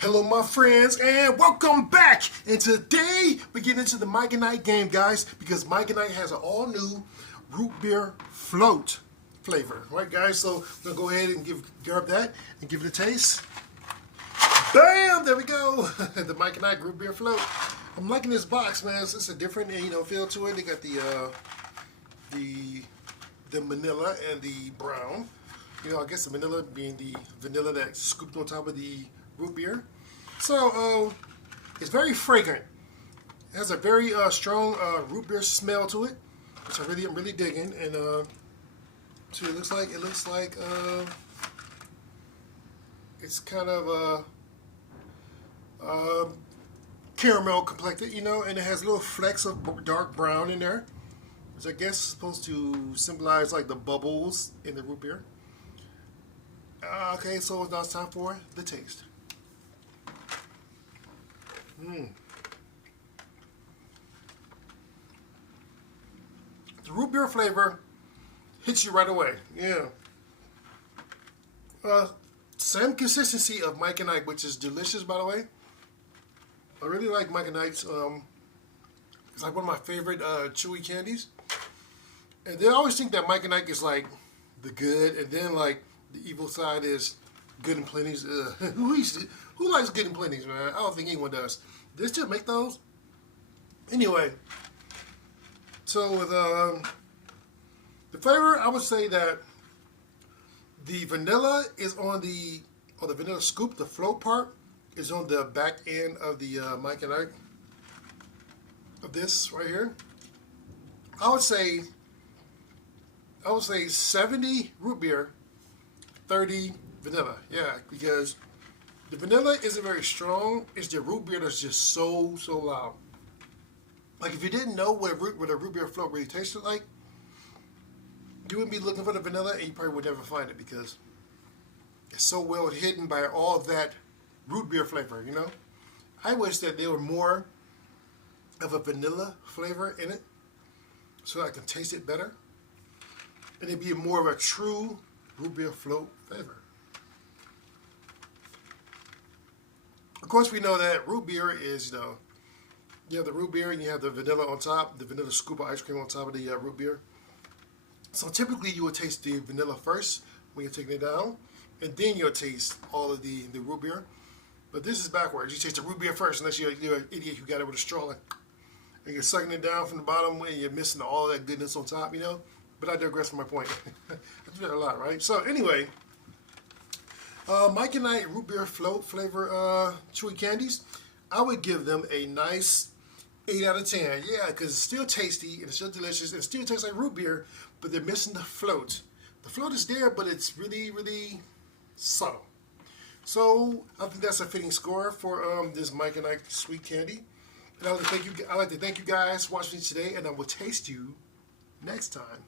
Hello my friends and welcome back, and today we get into the Mike and Ike game, guys, because Mike and Ike has an all new root beer float flavor, right guys? So we're gonna go ahead and grab that and give it a taste. Bam, there we go. The Mike and Ike root beer float. I'm liking this box, man. It's a different feel to it. They got the vanilla and the brown. I guess the vanilla being the vanilla that's scooped on top of the root beer. So it's very fragrant. It has a very strong root beer smell to it, which I'm really digging. And so it looks like it's kind of caramel complected, and it has little flecks of dark brown in there, which I guess is supposed to symbolize like the bubbles in the root beer. Okay, so now it's time for the taste. The root beer flavor hits you right away. Yeah. Same consistency of Mike and Ike, which is delicious, by the way. I really like Mike and Ike's. It's like one of my favorite chewy candies. And they always think that Mike and Ike is like the good, and then like the evil side is Good and Plenty's. Who likes Good and Plenty's, man? I don't think anyone does. They still make those? Anyway, so with the flavor, I would say that the vanilla is on the vanilla scoop. The float part is on the back end of the Mike and Ike of this right here. I would say 70 root beer, 30 vanilla. Yeah, because the vanilla isn't very strong. It's the root beer that's just so loud. Like if you didn't know what a root beer float really tasted like, you wouldn't be looking for the vanilla, and you probably would never find it because it's so well hidden by all of that root beer flavor. I wish that there were more of a vanilla flavor in it, so I can taste it better, and it'd be more of a true root beer float flavor. Of course, we know that root beer is, you have the root beer and you have the vanilla on top, the vanilla scoop of ice cream on top of the root beer. So typically you would taste the vanilla first when you're taking it down, and then you'll taste all of the root beer. But this is backwards. You taste the root beer first, unless you're an idiot who got it with a straw, and you're sucking it down from the bottom and you're missing all that goodness on top, But I digress from my point. I do that a lot, right? So anyway, Mike and Ike root beer float flavor chewy candies, I would give them a nice 8 out of 10. Yeah, because it's still tasty and it's still delicious and it still tastes like root beer, but they're missing the float. The float is there, but it's really subtle. So I think that's a fitting score for this Mike and Ike sweet candy. And I'd like to thank you guys for watching today, and I will taste you next time.